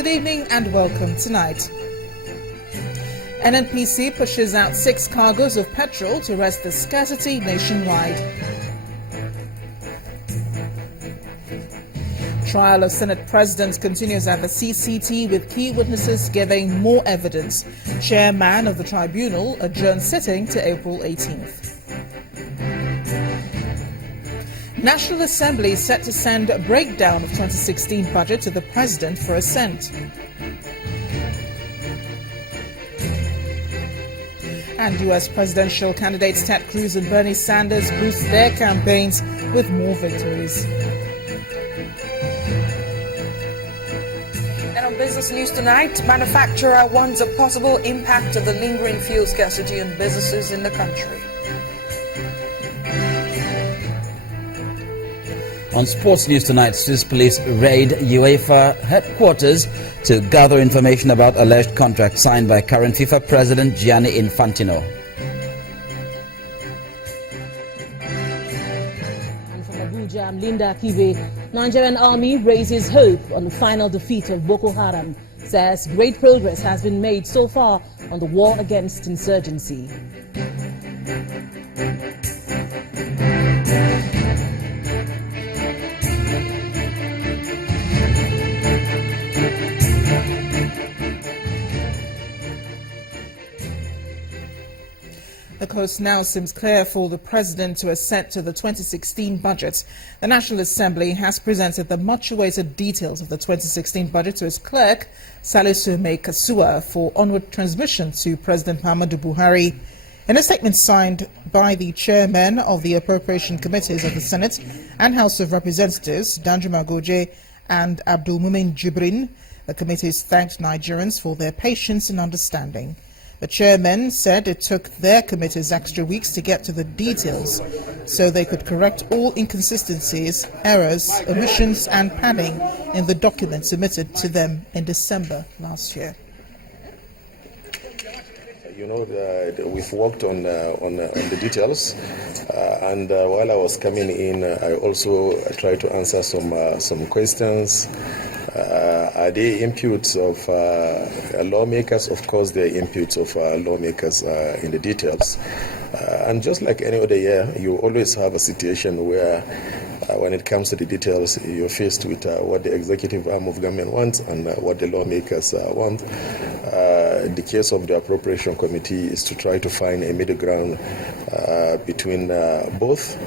Good evening and welcome tonight. NNPC pushes out 6 cargoes of petrol to arrest the scarcity nationwide. Trial of Senate President continues at the CCT with key witnesses giving more evidence. Chairman of the tribunal adjourned sitting to April 18th. National Assembly set to send a breakdown of 2016 budget to the President for assent. And U.S. presidential candidates Ted Cruz and Bernie Sanders boost their campaigns with more victories. And on Business News tonight, manufacturer warns a possible impact of the lingering fuel scarcity on businesses in the country. On Sports News tonight, Swiss police raid UEFA headquarters to gather information about alleged contract signed by current FIFA president Gianni Infantino. And from Abuja, Linda Kibe, Nigerian army raises hope on the final defeat of Boko Haram, says great progress has been made so far on the war against insurgency. The coast now seems clear for the President to assent to the 2016 budget. The National Assembly has presented the much-awaited details of the 2016 budget to its clerk, Salisu Kasua, for onward transmission to President Muhammadu Buhari. In a statement signed by the chairmen of the appropriation committees of the Senate and House of Representatives, Danjuma Goje and Abdul Mumin Jibrin, the committees thanked Nigerians for their patience and understanding. The chairmen said it took their committees extra weeks to get to the details so they could correct all inconsistencies, errors, omissions and padding in the document submitted to them in December last year. You know, we've worked on the details, and while I was coming in, I also tried to answer some questions. Are they inputs of lawmakers? Of course, they're inputs of lawmakers in the details. And just like any other year, you always have a situation where when it comes to the details, you're faced with what the executive arm of government wants and what the lawmakers want. The case of the appropriation committee is to try to find a middle ground between both.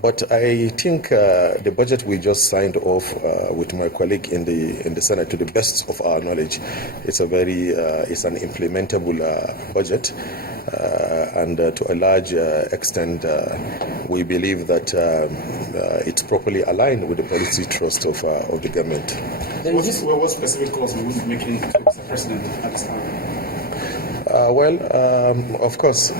But I think the budget we just signed off with my colleague in the Senate, to the best of our knowledge, it's an implementable budget, and to a large extent, we believe that it's properly aligned with the policy trust of the government. What specific calls will you be making to the President at this time? Of course,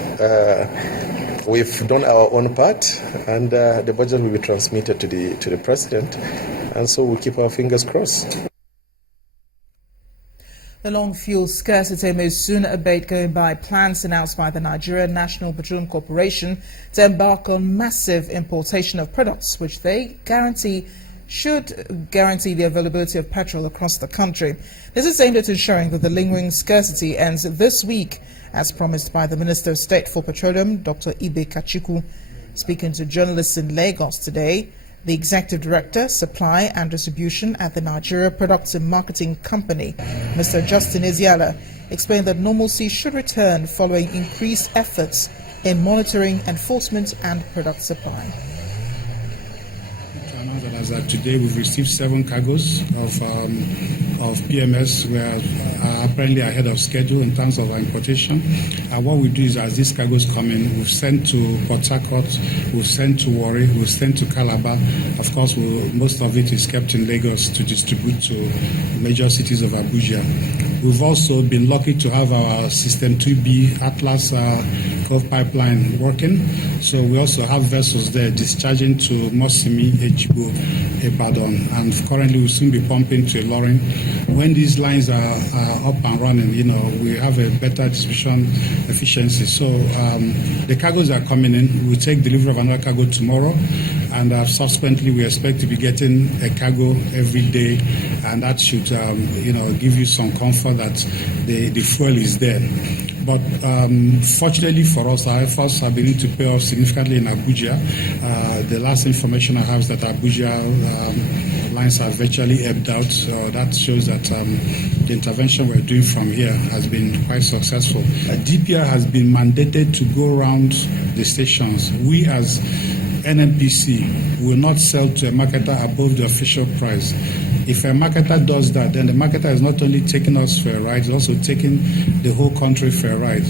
we've done our own part, and the budget will be transmitted to the President, and so we'll keep our fingers crossed. The long fuel scarcity may soon abate, going by plans announced by the Nigerian National Petroleum Corporation to embark on massive importation of products, which they should guarantee the availability of petrol across the country. This is aimed at ensuring that the lingering scarcity ends this week, as promised by the Minister of State for Petroleum, Dr. Ibe Kachiku. Speaking to journalists in Lagos today, the Executive Director, Supply and Distribution at the Nigeria Products and Marketing Company, Mr. Justin Eziala, explained that normalcy should return following increased efforts in monitoring, enforcement and product supply. As that today we've received 7 cargoes of PMS. We are apparently ahead of schedule in terms of our importation. What we do is, as these cargoes come in, we've sent to Port Harcourt, we've sent to Warri, we've sent to Calabar. Of course, most of it is kept in Lagos to distribute to major cities of Abuja. We've also been lucky to have our System 2B Atlas Gulf pipeline working. So we also have vessels there discharging to Mosimi, Ejibo, Ibadan, and currently we'll soon be pumping to Ilorin. when these lines are up and running, we have a better distribution efficiency. So the cargoes are coming in. We take delivery of another cargo tomorrow, and subsequently we expect to be getting a cargo every day, and that should, give you some comfort that the fuel is there. But fortunately for us, our efforts have been to pay off significantly in Abuja. The last information I have is that Abuja lines are virtually ebbed out. So that shows that the intervention we're doing from here has been quite successful. DPR has been mandated to go around the stations. We as NNPC will not sell to a marketer above the official price. If a marketer does that, then the marketer is not only taking us for a ride, it's also taking the whole country for a ride.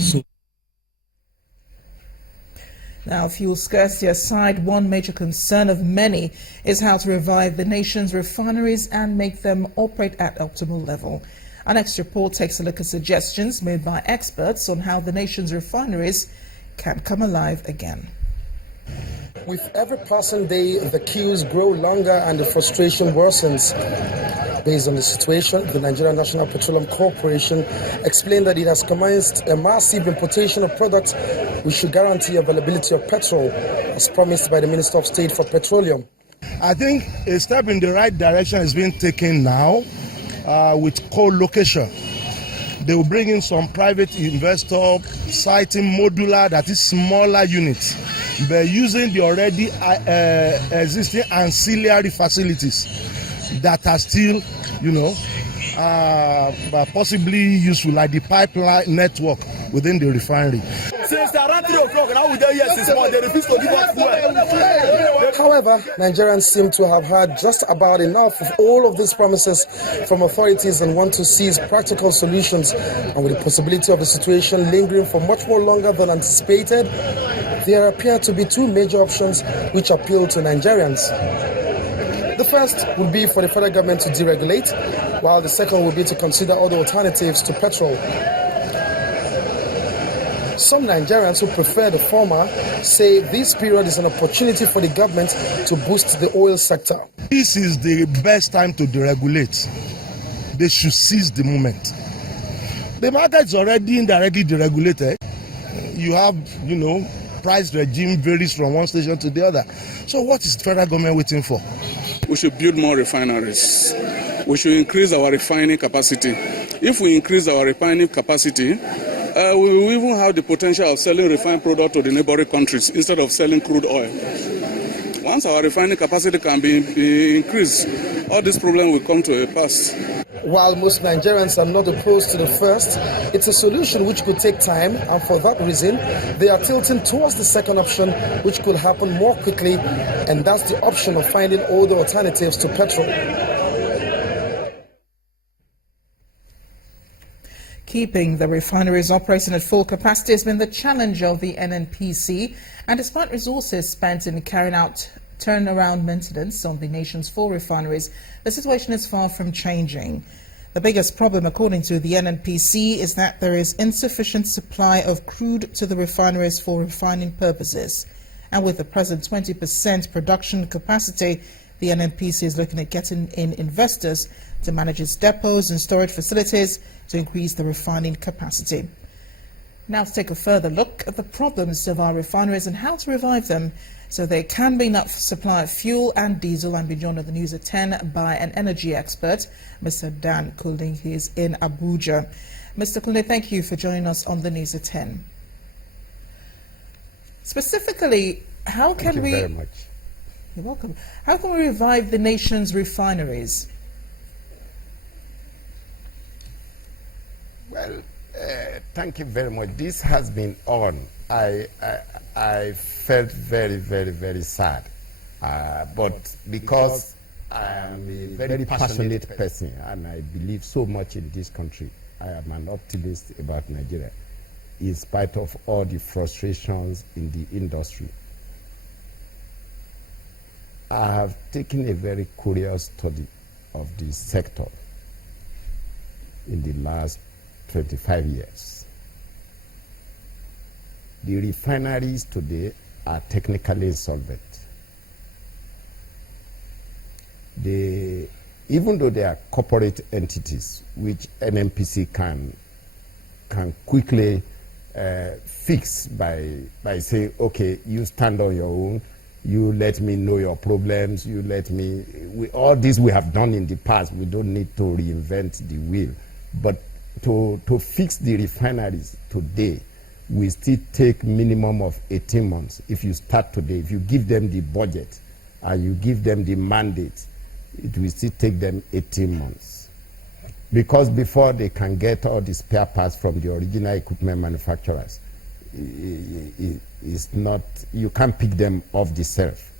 Now, fuel scarcity aside, one major concern of many is how to revive the nation's refineries and make them operate at optimal level. Our next report takes a look at suggestions made by experts on how the nation's refineries can come alive again. With every passing day, the queues grow longer and the frustration worsens. Based on the situation, the Nigerian National Petroleum Corporation explained that it has commenced a massive importation of products which should guarantee availability of petrol, as promised by the Minister of State for Petroleum. I think a step in the right direction is being taken now with co-location. They will bring in some private investor, citing modular, that is smaller units, but using the already existing ancillary facilities that are still, possibly useful, like the pipeline network within the refinery. Since around 3 o'clock, now we don't hear since morning, they refuse to give us fuel. However, Nigerians seem to have had just about enough of all of these promises from authorities and want to seize practical solutions. And with the possibility of the situation lingering for much more longer than anticipated, there appear to be two major options which appeal to Nigerians. The first would be for the federal government to deregulate, while the second would be to consider other alternatives to petrol. Some Nigerians who prefer the former say this period is an opportunity for the government to boost the oil sector. This is the best time to deregulate. They should seize the moment. The market is already indirectly deregulated. You have, price regime varies from one station to the other. So what is the federal government waiting for? We should build more refineries. We should increase our refining capacity. If we increase our refining capacity, we will even have the potential of selling refined product to the neighboring countries instead of selling crude oil. Once our refining capacity can be increased, all this problem will come to a pass. While most Nigerians are not opposed to the first, it's a solution which could take time, and for that reason, they are tilting towards the second option, which could happen more quickly, and that's the option of finding other alternatives to petrol. Keeping the refineries operating at full capacity has been the challenge of the NNPC, and despite resources spent in carrying out turnaround maintenance on the nation's 4 refineries, the situation is far from changing. The biggest problem, according to the NNPC, is that there is insufficient supply of crude to the refineries for refining purposes. And with the present 20% production capacity, the NNPC is looking at getting in investors to manage its depots and storage facilities to increase the refining capacity. Now to take a further look at the problems of our refineries and how to revive them so there can be enough supply of fuel and diesel. I'm being joined on the news at 10 by an energy expert, Mr. Dan Kulding. He is in Abuja. Mr. Kulding, thank you for joining us on the news at 10. Specifically, how can we... Thank you very much. You're welcome. How can we revive the nation's refineries? Well, thank you very much. This has been on. I felt very, very, very sad. But because I am a very passionate person and I believe so much in this country, I am an optimist about Nigeria, in spite of all the frustrations in the industry. I have taken a very curious study of the sector in the last 25 years. The refineries today are technically insolvent. The even though they are corporate entities, which NNPC can quickly fix by saying, okay, you stand on your own, you let me know your problems, you let me, all this we have done in the past, we don't need to reinvent the wheel. But to fix the refineries today, we still take minimum of 18 months. If you start today, if you give them the budget and you give them the mandate, it will still take them 18 months. Because before they can get all the spare parts from the original equipment manufacturers, it's not, you can't pick them off the shelf.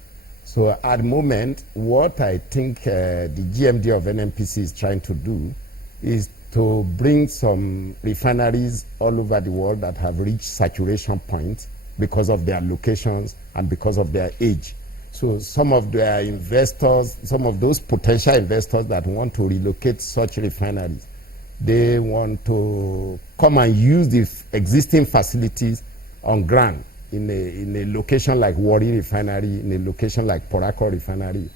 So at the moment, what I think the GMD of NNPC is trying to do is to bring some refineries all over the world that have reached saturation point because of their locations and because of their age. So some of their investors, some of those potential investors that want to relocate such refineries, they want to come and use the existing facilities on ground in a location like Warri Refinery, in a location like Port Harcourt Refinery.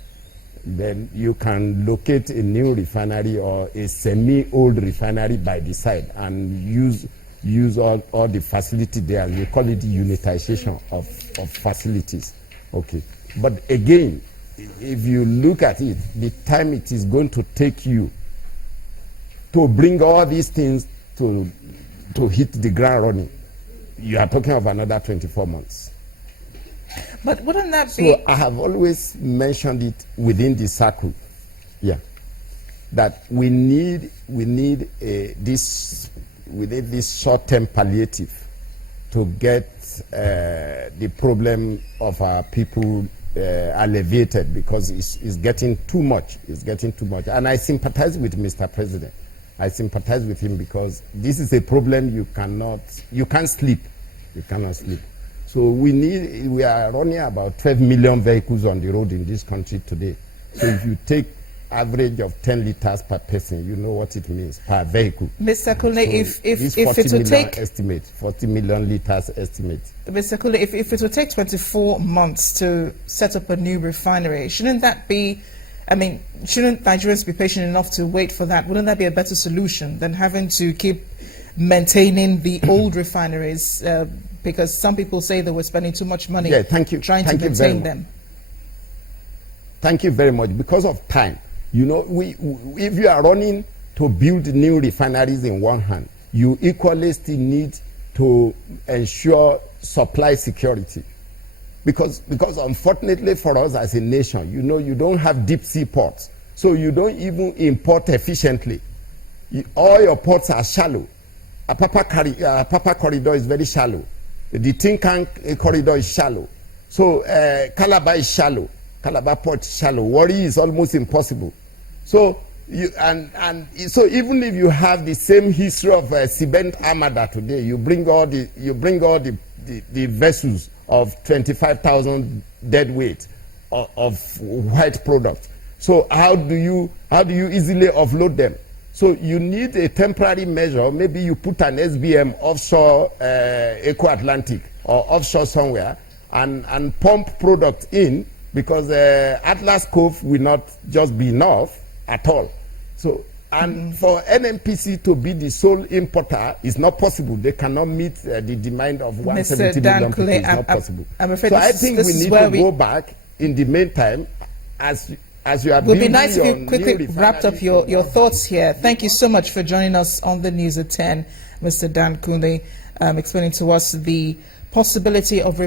Then you can locate a new refinery or a semi-old refinery by the side and use all the facility there. We call it unitization of facilities. Okay. But again, if you look at it, the time it is going to take you to bring all these things to hit the ground running, you are talking of another 24 months. But wouldn't that be... So I have always mentioned it within the circle, that we need this short-term palliative to get the problem of our people alleviated, because it's getting too much. It's getting too much. And I sympathize with Mr. President. I sympathize with him because this is a problem you can't sleep. You cannot sleep. So we are running about 12 million vehicles on the road in this country today. So if you take average of 10 liters per person, you know what it means per vehicle. Mr. Kunle, so if it would take 40 million liters estimate. Mr. Kunle, if it would take 24 months to set up a new refinery, shouldn't Nigerians be patient enough to wait for that? Wouldn't that be a better solution than having to keep maintaining the old refineries? Because some people say that we're spending too much money trying to maintain them. Thank you very much. Because of time, you know, if you are running to build new refineries in one hand, you equally still need to ensure supply security. Because unfortunately for us as a nation, you know, you don't have deep sea ports, so you don't even import efficiently. All your ports are shallow. Apapa corridor is very shallow. The Tinkan corridor is shallow. So Calabar is shallow. Calabar port is shallow. Warri is almost impossible. So so even if you have the same history of cement armada today, you bring all the vessels of 25,000 dead weight of white product. So how do you easily offload them? So you need a temporary measure. Maybe you put an SBM offshore Eco-Atlantic or offshore somewhere and pump product in, because Atlas Cove will not just be enough at all. So, and for NNPC to be the sole importer is not possible. They cannot meet the demand of 170 million people. It's not possible. I'm afraid so I think we need to go back in the meantime as you are. It would be nice if you quickly wrapped up your thoughts here. Thank you so much for joining us on the News at 10, Mr. Dan Kunle, explaining to us the possibility of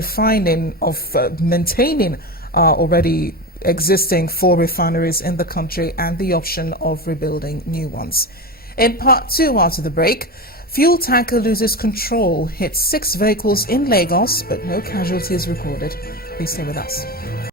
maintaining already existing 4 refineries in the country and the option of rebuilding new ones. In part 2, after the break, fuel tanker loses control, hits 6 vehicles in Lagos, but no casualties recorded. Please stay with us.